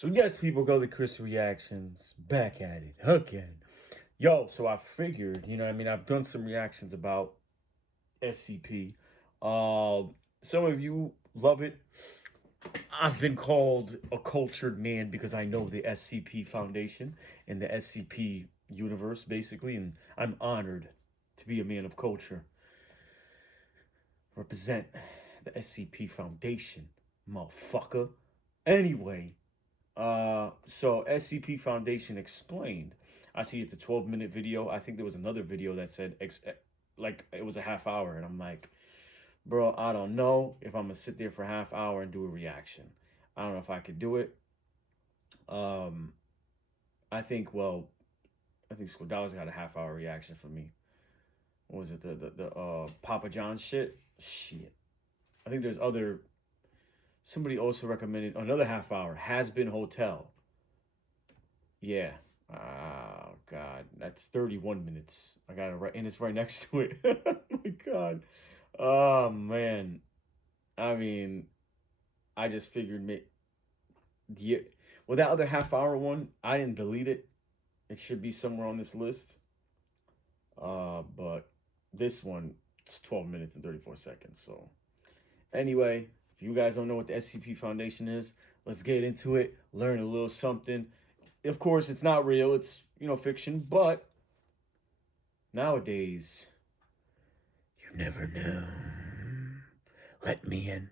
So yes, people, go to Chris Reactions, back at it again. Yo, so I figured, I mean, I've done some reactions about SCP. Some of you love it. I've been called a cultured man because I know the SCP Foundation and the SCP universe, basically, and I'm honored to be a man of culture. Represent the SCP Foundation, motherfucker. Anyway, so SCP Foundation explained. I see it's a 12-minute video. I think there was another video that said like it was a half hour, and I'm like, bro, I don't know if I'm gonna sit there for a half hour and do a reaction. I don't know if I could do it. Um, I think I think Squadala's got a half hour reaction for me. What was it, the Papa John's shit? Shit. I think there's other. Somebody also recommended another half hour. Has Been Hotel. Yeah. Oh God, that's 31 minutes. I got it right, and it's right next to it. Oh my God. Oh man. I mean, I just figured yeah. Well, that other half hour one, I didn't delete it. It should be somewhere on this list. But this one, it's 12 minutes and 34 seconds. So anyway, if you guys don't know what the SCP Foundation is, let's get into it. Learn a little something. Of course, it's not real. It's, fiction. But nowadays, you never know. Let me in.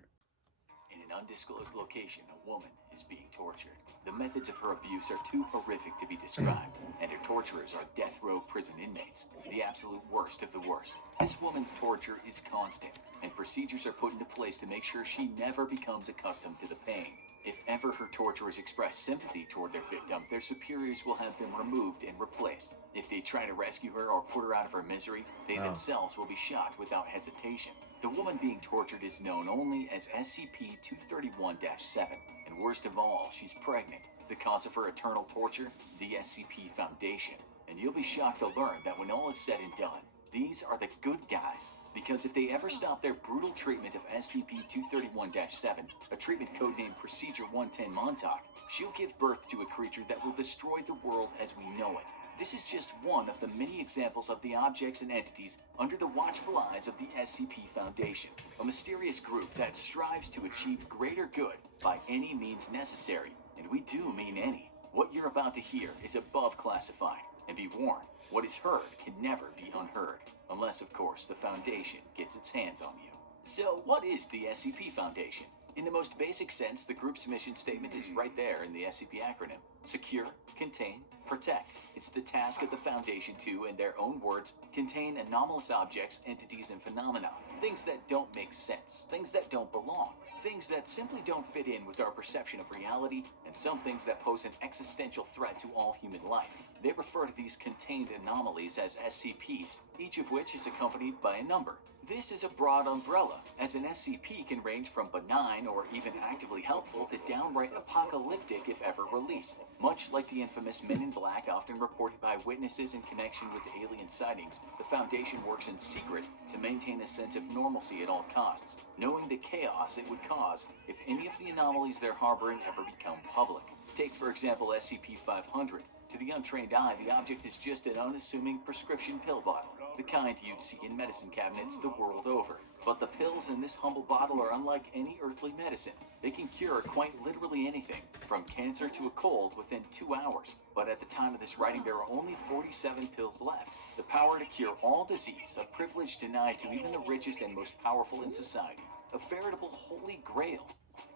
In an undisclosed location, a woman is being tortured. The methods of her abuse are too horrific to be described, and her torturers are death row prison inmates, the absolute worst of the worst. This woman's torture is constant, and procedures are put into place to make sure she never becomes accustomed to the pain. If ever her torturers express sympathy toward their victim, their superiors will have them removed and replaced. If they try to rescue her or put her out of her misery, they themselves will be shot without hesitation. The woman being tortured is known only as SCP-231-7, and worst of all, she's pregnant. The cause of her eternal torture? The SCP Foundation. And you'll be shocked to learn that when all is said and done, these are the good guys. Because if they ever stop their brutal treatment of SCP-231-7, a treatment codenamed Procedure 110 Montauk, she'll give birth to a creature that will destroy the world as we know it. This is just one of the many examples of the objects and entities under the watchful eyes of the SCP Foundation, a mysterious group that strives to achieve greater good by any means necessary, and we do mean any. What you're about to hear is above classified, and be warned, what is heard can never be unheard, unless, of course, the Foundation gets its hands on you. So, what is the SCP Foundation? In the most basic sense, the group's mission statement is right there in the SCP acronym. Secure, contain, protect. It's the task of the Foundation to, in their own words, contain anomalous objects, entities, and phenomena. Things that don't make sense, things that don't belong, things that simply don't fit in with our perception of reality, and some things that pose an existential threat to all human life. They refer to these contained anomalies as SCPs, each of which is accompanied by a number. This is a broad umbrella, as an SCP can range from benign or even actively helpful to downright apocalyptic if ever released. Much like the infamous Men in Black often reported by witnesses in connection with alien sightings, the Foundation works in secret to maintain a sense of normalcy at all costs, knowing the chaos it would cause if any of the anomalies they're harboring ever become public. Take, for example, SCP-500. To the untrained eye, the object is just an unassuming prescription pill bottle, the kind you'd see in medicine cabinets the world over. But the pills in this humble bottle are unlike any earthly medicine. They can cure quite literally anything, from cancer to a cold, within 2 hours. But at the time of this writing, there are only 47 pills left. The power to cure all disease, a privilege denied to even the richest and most powerful in society. A veritable holy grail.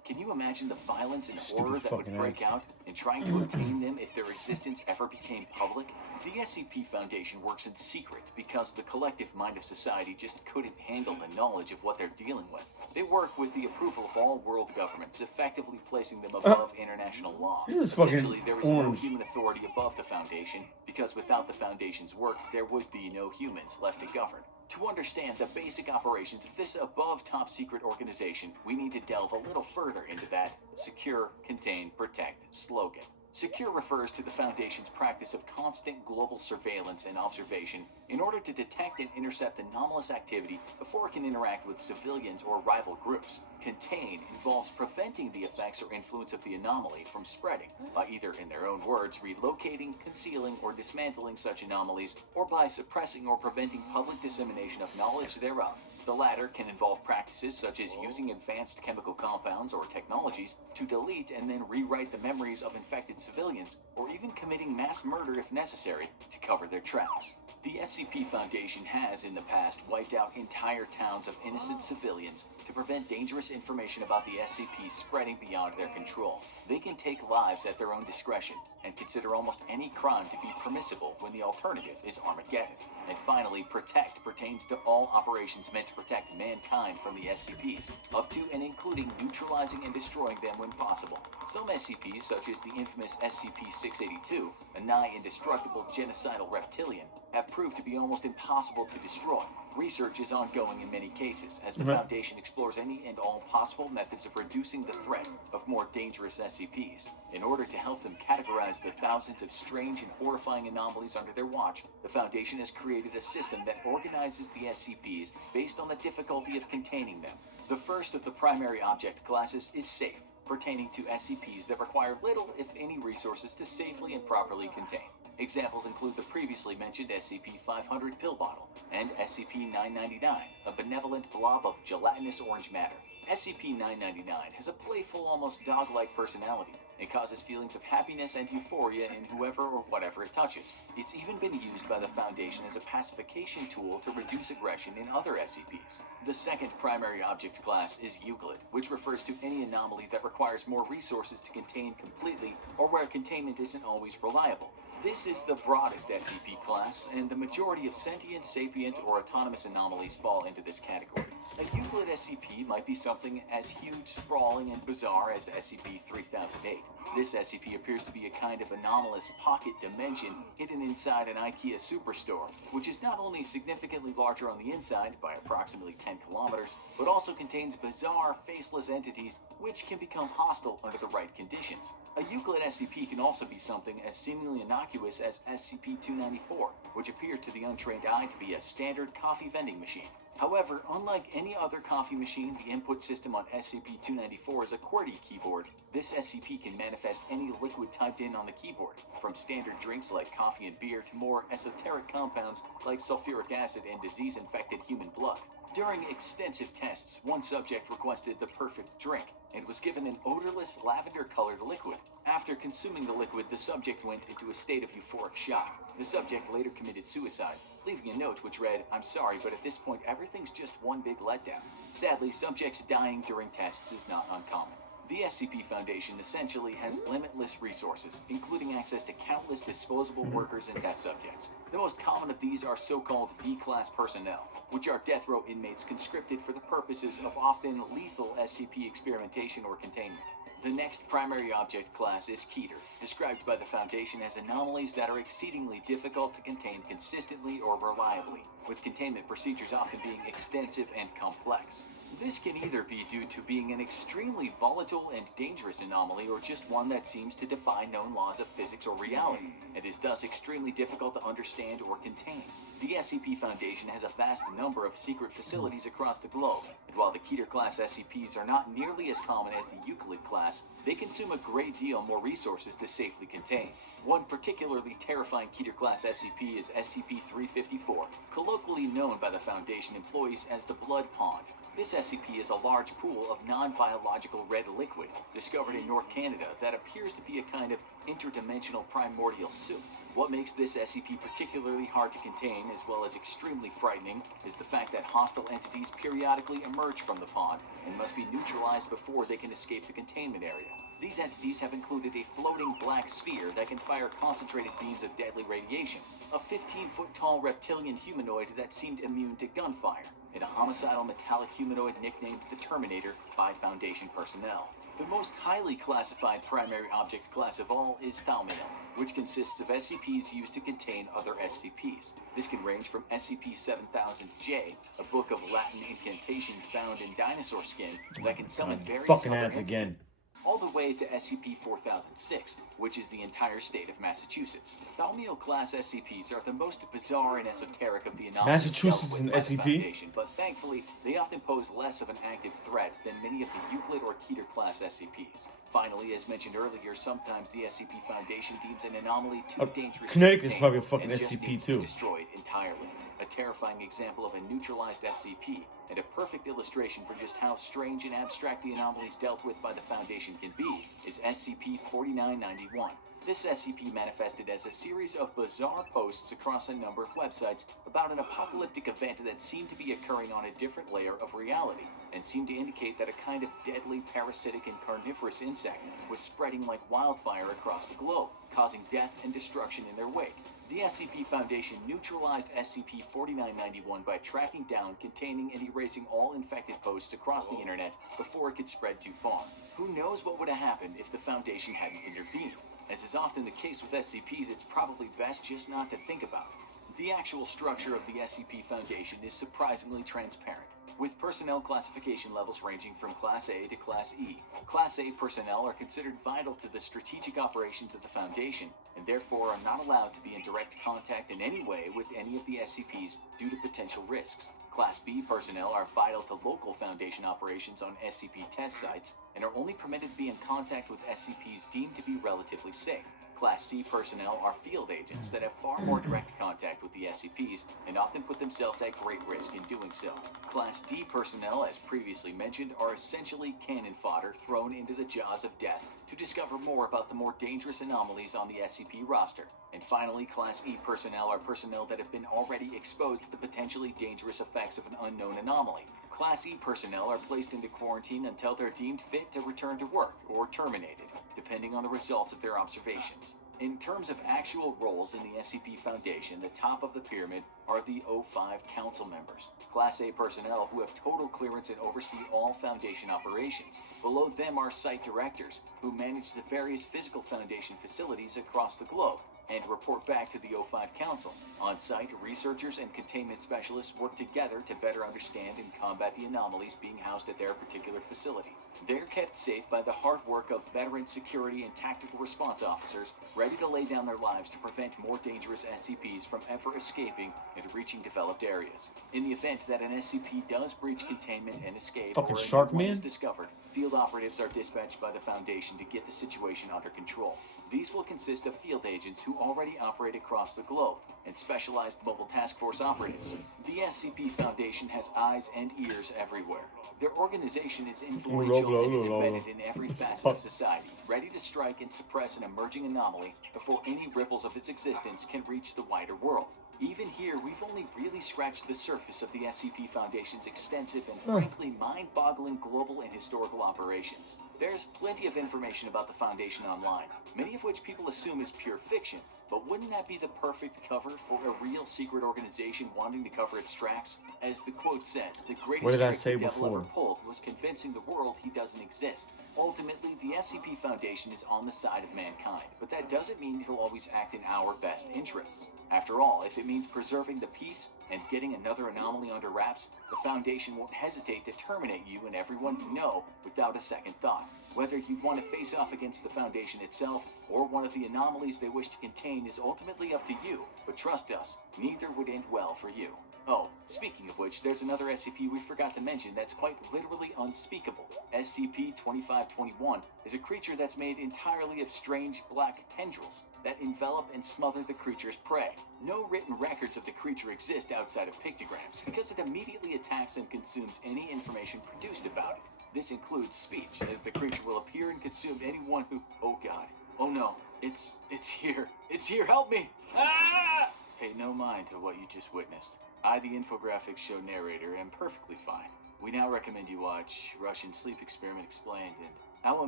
Can you imagine the violence and horror that would break out in trying to obtain them if their existence ever became public? The SCP Foundation works in secret because the collective mind of society just couldn't handle the knowledge of what they're dealing with. They work with the approval of all world governments, effectively placing them above international law. Essentially, there is no human authority above the Foundation, because without the Foundation's work, there would be no humans left to govern. To understand the basic operations of this above top secret organization, we need to delve a little further into that secure, contain, protect slogan. Secure refers to the Foundation's practice of constant global surveillance and observation in order to detect and intercept anomalous activity before it can interact with civilians or rival groups. Contain involves preventing the effects or influence of the anomaly from spreading by either, in their own words, relocating, concealing, or dismantling such anomalies, or by suppressing or preventing public dissemination of knowledge thereof. The latter can involve practices such as using advanced chemical compounds or technologies to delete and then rewrite the memories of infected civilians, or even committing mass murder if necessary to cover their tracks. The SCP Foundation has, in the past, wiped out entire towns of innocent civilians to prevent dangerous information about the SCP spreading beyond their control. They can take lives at their own discretion and consider almost any crime to be permissible when the alternative is Armageddon. And finally, protect pertains to all operations meant to protect mankind from the SCPs, up to and including neutralizing and destroying them when possible. Some SCPs, such as the infamous SCP-682, a nigh indestructible genocidal reptilian, have proved to be almost impossible to destroy. Research is ongoing in many cases, as the Foundation explores any and all possible methods of reducing the threat of more dangerous SCPs. In order to help them categorize the thousands of strange and horrifying anomalies under their watch, the Foundation has created a system that organizes the SCPs based on the difficulty of containing them. The first of the primary object classes is Safe, pertaining to SCPs that require little, if any, resources to safely and properly contain. Examples include the previously mentioned SCP-500 pill bottle and SCP-999, a benevolent blob of gelatinous orange matter. SCP-999 has a playful, almost dog-like personality and causes feelings of happiness and euphoria in whoever or whatever it touches. It's even been used by the Foundation as a pacification tool to reduce aggression in other SCPs. The second primary object class is Euclid, which refers to any anomaly that requires more resources to contain completely or where containment isn't always reliable. This is the broadest SCP class, and the majority of sentient, sapient, or autonomous anomalies fall into this category. A Euclid SCP might be something as huge, sprawling, and bizarre as SCP-3008. This SCP appears to be a kind of anomalous pocket dimension hidden inside an IKEA superstore, which is not only significantly larger on the inside by approximately 10 kilometers, but also contains bizarre, faceless entities which can become hostile under the right conditions. A Euclid SCP can also be something as seemingly innocuous as SCP-294, which appears to the untrained eye to be a standard coffee vending machine. However, unlike any other coffee machine, the input system on SCP-294 is a QWERTY keyboard. This SCP can manifest any liquid typed in on the keyboard, from standard drinks like coffee and beer to more esoteric compounds like sulfuric acid and disease-infected human blood. During extensive tests, one subject requested the perfect drink and was given an odorless lavender-colored liquid. After consuming the liquid, the subject went into a state of euphoric shock. The subject later committed suicide, leaving a note which read, "I'm sorry, but at this point everything's just one big letdown." Sadly, subjects dying during tests is not uncommon. The SCP Foundation essentially has limitless resources, including access to countless disposable workers and test subjects. The most common of these are so-called D-class personnel, which are death row inmates conscripted for the purposes of often lethal SCP experimentation or containment. The next primary object class is Keter, described by the Foundation as anomalies that are exceedingly difficult to contain consistently or reliably, with containment procedures often being extensive and complex. This can either be due to being an extremely volatile and dangerous anomaly, or just one that seems to defy known laws of physics or reality, and is thus extremely difficult to understand or contain. The SCP Foundation has a vast number of secret facilities across the globe, and while the Keter-class SCPs are not nearly as common as the Euclid class, they consume a great deal more resources to safely contain. One particularly terrifying Keter-class SCP is SCP-354, colloquially known by the Foundation employees as the Blood Pond. This SCP is a large pool of non-biological red liquid discovered in North Canada that appears to be a kind of interdimensional primordial soup. What makes this SCP particularly hard to contain, as well as extremely frightening, is the fact that hostile entities periodically emerge from the pond and must be neutralized before they can escape the containment area. These entities have included a floating black sphere that can fire concentrated beams of deadly radiation, a 15-foot-tall reptilian humanoid that seemed immune to gunfire, and a homicidal metallic humanoid nicknamed the Terminator by Foundation personnel. The most highly classified primary object class of all is Thaumiel, which consists of SCPs used to contain other SCPs. This can range from SCP-7000-J, a book of Latin incantations bound in dinosaur skin that can summon various Fucking other ads entities. again. all the way to SCP-4006, which is the entire state of Massachusetts. Thalmio-class SCPs are the most bizarre and esoteric of the anomalies Massachusetts is an dealt with by the SCP? Foundation, but thankfully, they often pose less of an active threat than many of the Euclid or Keter-class SCPs. Finally, as mentioned earlier, sometimes the SCP Foundation deems an anomaly too dangerous Connecticut to is contain probably a fucking and just SCP needs too. to destroy it entirely. A terrifying example of a neutralized SCP, and a perfect illustration for just how strange and abstract the anomalies dealt with by the Foundation can be, is SCP-4991. This SCP manifested as a series of bizarre posts across a number of websites about an apocalyptic event that seemed to be occurring on a different layer of reality, and seemed to indicate that a kind of deadly parasitic and carnivorous insect was spreading like wildfire across the globe, causing death and destruction in their wake. The SCP Foundation neutralized SCP-4991 by tracking down, containing, and erasing all infected posts across the internet before it could spread too far. Who knows what would have happened if the Foundation hadn't intervened? As is often the case with SCPs, it's probably best just not to think about it. The actual structure of the SCP Foundation is surprisingly transparent, with personnel classification levels ranging from Class A to Class E. Class A personnel are considered vital to the strategic operations of the Foundation, and therefore are not allowed to be in direct contact in any way with any of the SCPs due to potential risks. Class B personnel are vital to local Foundation operations on SCP test sites, and are only permitted to be in contact with SCPs deemed to be relatively safe. Class C personnel are field agents that have far more direct contact with the SCPs and often put themselves at great risk in doing so. Class D personnel, as previously mentioned, are essentially cannon fodder thrown into the jaws of death to discover more about the more dangerous anomalies on the SCP roster. And finally, Class E personnel are personnel that have been already exposed to the potentially dangerous effects of an unknown anomaly. Class E personnel are placed into quarantine until they're deemed fit to return to work or terminated, depending on the results of their observations. In terms of actual roles in the SCP Foundation, the top of the pyramid are the O5 Council members, Class A personnel who have total clearance and oversee all Foundation operations. Below them are Site Directors, who manage the various physical Foundation facilities across the globe and report back to the O5 Council. On-site, researchers and containment specialists work together to better understand and combat the anomalies being housed at their particular facility. They're kept safe by the hard work of veteran security and tactical response officers, ready to lay down their lives to prevent more dangerous SCPs from ever escaping and reaching developed areas. In the event that an SCP does breach containment and escape, Fucking or a Shark new one Man? is discovered, field operatives are dispatched by the Foundation to get the situation under control. These will consist of field agents who already operate across the globe, and specialized mobile task force operatives. The SCP Foundation has eyes and ears everywhere. Their organization is influential and is embedded in every facet of society, ready to strike and suppress an emerging anomaly before any ripples of its existence can reach the wider world. Even here, we've only really scratched the surface of the SCP Foundation's extensive and frankly mind-boggling global and historical operations. There's plenty of information about the Foundation online, many of which people assume is pure fiction, but wouldn't that be the perfect cover for a real secret organization wanting to cover its tracks? As the quote says, the What greatest did I trick say the devil before? ever pulled was convincing the world he doesn't exist. Ultimately, the SCP Foundation is on the side of mankind, but that doesn't mean it'll always act in our best interests. After all, if it means preserving the peace and getting another anomaly under wraps, the Foundation won't hesitate to terminate you and everyone you know without a second thought. Whether you want to face off against the Foundation itself or one of the anomalies they wish to contain is ultimately up to you, but trust us, neither would end well for you. Oh, speaking of which, there's another SCP we forgot to mention that's quite literally unspeakable. SCP-2521 is a creature that's made entirely of strange black tendrils that envelop and smother the creature's prey. No written records of the creature exist outside of pictograms, because it immediately attacks and consumes any information produced about it. This includes speech, as the creature will appear and consume anyone who... Oh god. Oh no. It's here. It's here, help me! Ah! Pay no mind to what you just witnessed. I, the infographics show narrator, am perfectly fine. We now recommend you watch Russian Sleep Experiment Explained and How a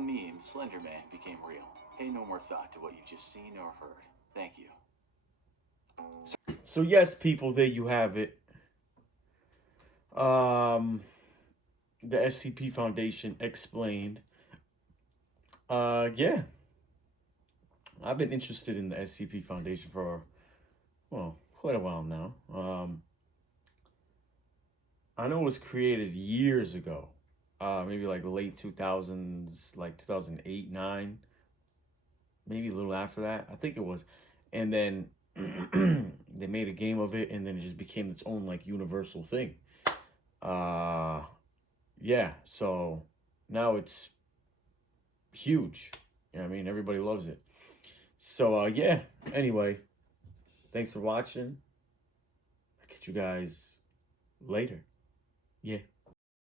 Meme, Slender Man, Became Real. Pay no more thought to what you've just seen or heard. Thank you. So yes, people, there you have it. The SCP Foundation explained. Yeah. I've been interested in the SCP Foundation for, well, quite a while now. I know it was created years ago. maybe like late 2000s, like 2008, 9, maybe a little after that. I think it was. And then they made a game of it, and then it just became its own like universal thing. Uh, yeah. So now it's huge. You know what I mean? Everybody loves it. So yeah. Anyway, thanks for watching. I'll catch you guys later. Yeah.